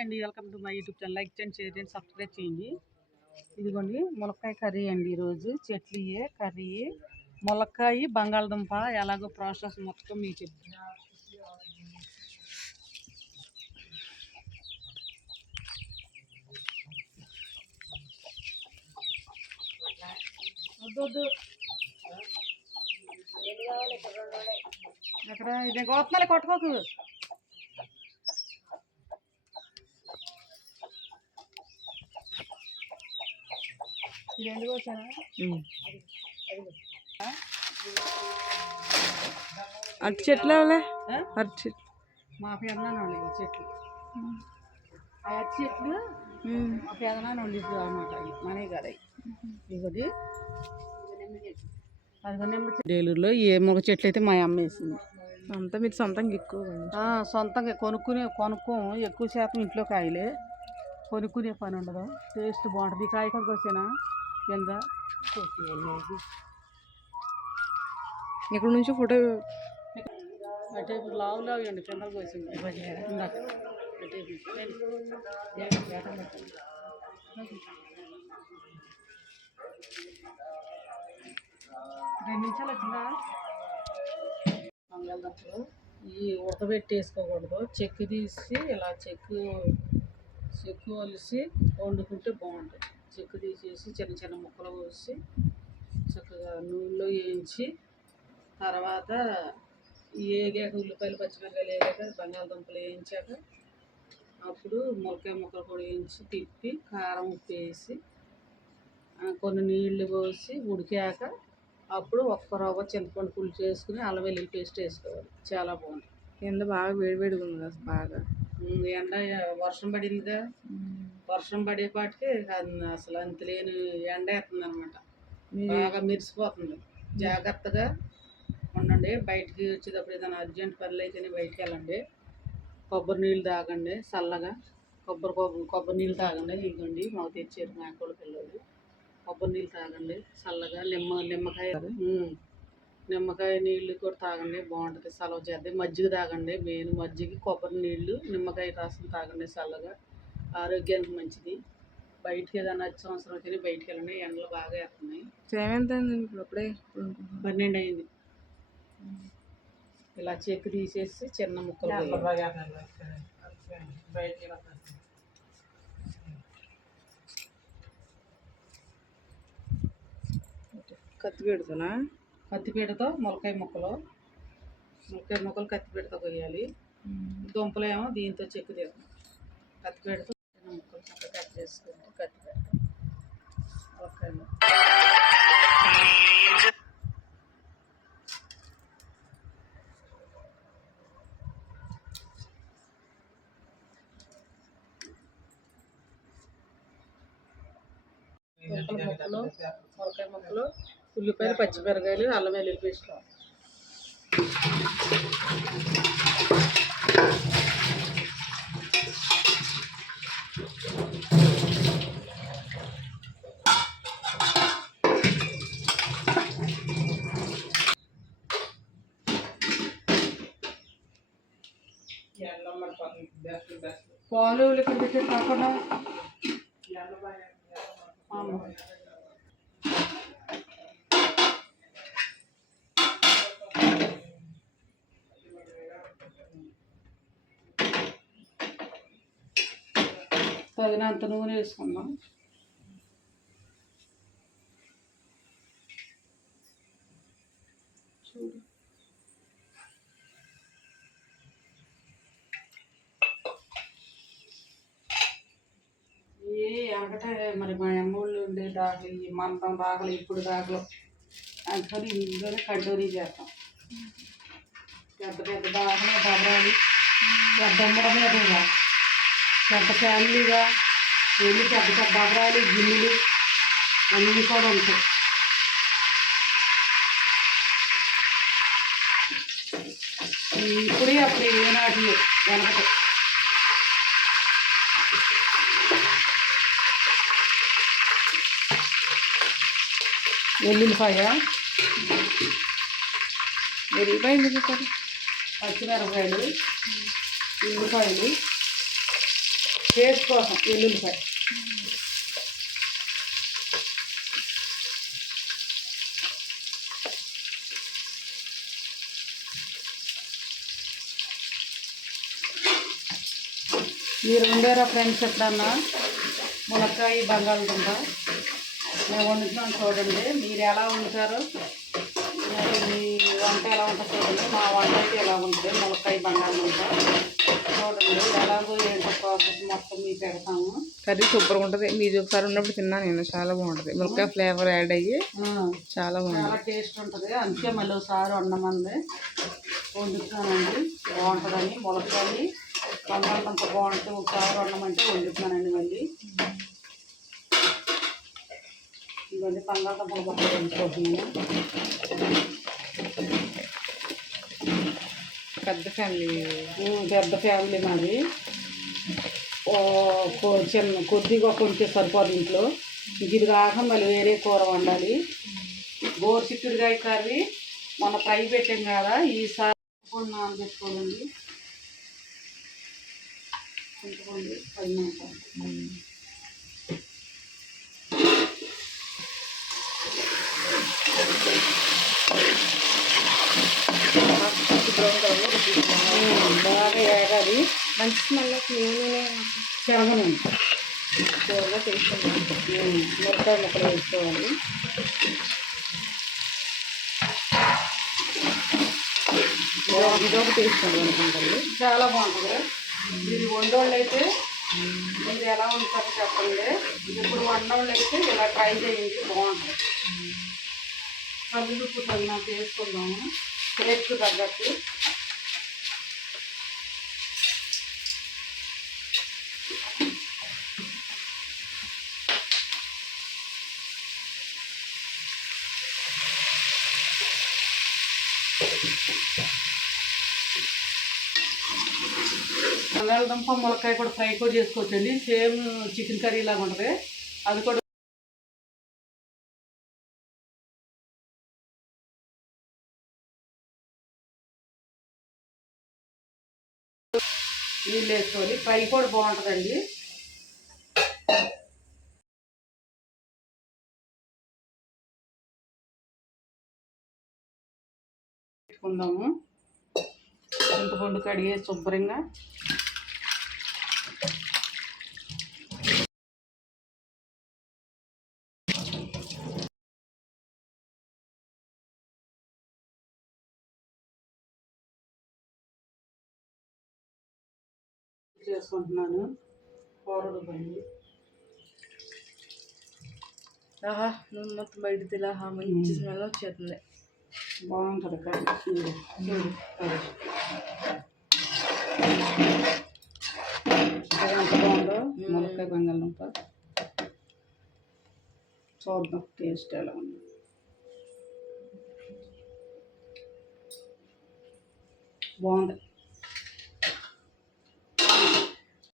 అండి. Welcome to my YouTube channel. Like చేయండి share చేయండి సబ్స్క్రైబ్ చేయండి. ఇదిగోండి ములక్కాయ కర్రీ అండి ఈరోజు. చెట్లు కర్రీ ములక్కాయ బంగాళదుంప ఎలాగో ప్రాసెస్ మొత్తం మీకు చెప్తాను వద్దు వద్దు ఎక్కడ? ఇదే గోత్నాలే కొట్టుకోకు ఇది ఎందుకు వచ్చానా అరటి చెట్లు? అరటి చెట్లు మా పెదనాన్న ఉండేవి చెట్లు. ఆ అరటి చెట్లు మా పెదనాన్న ఉండేది అనమాట మనే కదా చెట్టు డేలూరులో ఏ మొగ చెట్లు అయితే మా అమ్మ వేసింది. అంతా మీరు సొంతంగా ఎక్కువ సొంతంగా కొనుక్కునే కొనుక్కోము ఎక్కువ శాతం ఇంట్లో కాయలే. కొనుక్కునే పని ఉండదు. టేస్ట్ బాగుంటుంది. కాయ కొరకు కింద ఇక్కడ నుంచి ఫోటో? అంటే ఇప్పుడు లావు లావు కిందకు వచ్చింది అటే రెండు నిమిషాలు వచ్చిందా? ఈ ఉడకబెట్టి వేసుకోకూడదు. చెక్కు తీసి ఇలా చెక్కు చెక్కు వలిసి వండుకుంటే బాగుంటుంది. చిక్కుడు తీసేసి చిన్న చిన్న ముక్కలు కోసి చక్కగా నూనెలో వేయించి తర్వాత ఏగాక ఉల్లిపాయలు పచ్చిమిరకాయలు వేగాక బంగాళదుంపలు వేయించాక అప్పుడు ములకాయ ముక్కలు కూడా వేయించి తిప్పి కారం ఉప్పు వేసి కొన్ని నీళ్ళు పోసి ఉడికాక అప్పుడు ఒక్క రవ్వ చింతపండు పులుసు వేసుకుని అల్లం వెల్లుల్లి పేస్ట్ వేసుకోవాలి. చాలా బాగుంటుంది. ఎండ బాగా వేడివేడిగా ఉంది అసలు బాగా. ఎండ వర్షం పడిందిగా. వర్షం పడేపాటికి అసలు అంత లేని ఎండ వేస్తుంది అనమాట బాగా మెరిసిపోతుంది. జాగ్రత్తగా ఉండండి. బయటికి వచ్చేటప్పుడు ఏదైనా అర్జెంట్ పనులు అయితేనే బయటికి వెళ్ళండి. కొబ్బరి నీళ్ళు తాగండి చల్లగా. కొబ్బరి కొబ్బరి కొబ్బరి నీళ్ళు తాగండి. ఇదిగోండి మాకు తెచ్చారు మా కూడా పిల్లలు. కొబ్బరి నీళ్ళు తాగండి చల్లగా. నిమ్మ నిమ్మకాయ. నిమ్మకాయ నీళ్ళు కూడా తాగండి బాగుంటుంది. చలవ చేద్ది. మజ్జిగ తాగండి. మెయిన్ మజ్జిగ కొబ్బరి నీళ్ళు నిమ్మకాయ రసం తాగండి చల్లగా. ఆరోగ్యానికి మంచిది. బయటికి ఏదైనా వచ్చే సంవత్సరం అయితే బయటికి వెళ్ళండి. ఎండలు బాగా వేస్తున్నాయి. టైం ఎంత అయింది ఇప్పుడు అప్పుడే ఇప్పుడు? అనుకుంటున్నా. పన్నెండు అయింది. ఇలా చెక్కు తీసేసి చిన్న ముక్కలు. కత్తి పెడుతున్నా? కత్తిపీటతో మొలకాయ ముక్కలు. ములకాయ ముక్కలు కత్తిపీటతో కొయ్యాలి. దుంపలు ఏమో దీంతో చెక్కు తీద్దాం కత్తిపీటతో ముక్కలు చక్కగా కట్ చేసుకుంటే కత్తిపీట ములక్కాయ ముక్కలు. దుంపల ముక్కలు ములకాయ ముక్కలు ఉల్లిపాయలు పచ్చిమిరకాయలు అల్లం వెల్లుల్లి పేస్ట్ పాలు ఉల్లిపాయ కాకుండా తగినంత నూనె వేసుకుందాం. చూడు. ఏ వెనకటే మరి మా అమ్మోళ్ళు ఉండే దాకలు ఈ మందం దాకలు ఇప్పుడు దాకలు. అందుకని ఇందులోనే కడ్డోరీ చేస్తాం పెద్ద పెద్ద దాకలు దబరాలు పెద్ద ఉమ్మడ మీదగా పెద్ద ఫ్యామిలీగా వెళ్ళి పెద్ద పెద్ద దబరాలు గిన్నెలు అన్నీ కూడా ఉంటాయి. ఇప్పుడే అప్పుడు ఏనాటిలో వెనకట. వెల్లుల్లిపాయ వెల్లిపాయ ఎందుకు పెట్టారు? పచ్చిమిరపకాయలు ఉల్లిపాయలు. టేస్ట్ కోసం వెల్లుల్లిపాయ మీరు ఉండేరా ఫ్రెండ్స్ ఎప్పుడన్నా? మునక్కాయ బంగాళదుంప? మేము వండుతున్నాం చూడండి. మీరు ఎలా ఉంటారు మీ వంట ఎలా ఉంటుంది చూడండి. మా వంట అయితే ఎలా ఉంటుంది. మునక్కాయ బంగాళదుంప. చూడండి ఎలాగో ఏంటో ప్రాసెస్ మొత్తం మీకు పెడతాము కర్రీ సూపర్గా ఉంటుంది. మీరు ఒకసారి ఉన్నప్పుడు తిన్నా నేను. చాలా బాగుంటుంది. ములక్కాయ ఫ్లేవర్ యాడ్ అయ్యి చాలా బాగుంటుంది చాలా టేస్ట్ ఉంటుంది. అందుకే మళ్ళీ ఒకసారి వండమంది వండుతున్నానండి. బాగుంటుందని ములక్కాయ బంగాళదుంప బాగుంటుంది ఒకసారి వండమంటే వండుతున్నానండి మళ్ళీ. ఇవన్నీ బాగా వండుకుంటున్నాను పెద్ద ఫ్యామిలీ పెద్ద ఫ్యామిలీ మాది. ఓ చిన్న కొద్దిగా కొంచెం సరిపోదు ఇంట్లో. ఇది కాక మళ్ళీ వేరే కూర వండాలి. గోరు చిక్కుడుకాయ కర్రీ మొన్న ఫ్రై పెట్టాం కదా ఈసారి చింతపండు నానబెట్టుకోవాలండి చింతపండు పడినాక బాగా ఏగాలి మంచి స్మెల్ నూనె శనగనూనె కూరగా తీసుకుంటాం మిరపకాయ ముక్కలు వేసుకోవాలి. ఇదొక తీసుకుంటాం అనుకుంటాను. చాలా బాగుంటుంది. ఇది వండోళ్ళు అయితే మీరు ఎలా ఉంటారో చెప్పండి. ఇప్పుడు వండోళ్ళు అయితే ఇలా ట్రై చేయండి బాగుంటుంది. కల్లుప్పు తగినంత వేసుకుందాము. టేస్ట్ తగ్గట్టు. బంగాళదుంప ములక్కాయ కూడా ఫ్రై కూడా చేసుకోవచ్చండి. సేమ్ చికెన్ కర్రీ లాగా ఉంటుంది. అది కూడా నీళ్ళు వేసుకోవాలి ఫ్రై కూడా బాగుంటుందండి. పెట్టుకుందాము. చింతపండు కడిగే శుభ్రంగా చేసుకుంటున్నాను. కూరడు బండి ఆహా నూనె మొత్తం బయట తిలా మంచి స్మెల్ వచ్చేస్తుంది. బాగుంటుంది కర్రీ చూడు ఎంత బాగుందో బంగాళదుంప. చూద్దాం టేస్ట్ ఎలా ఉంది. బాగుంది.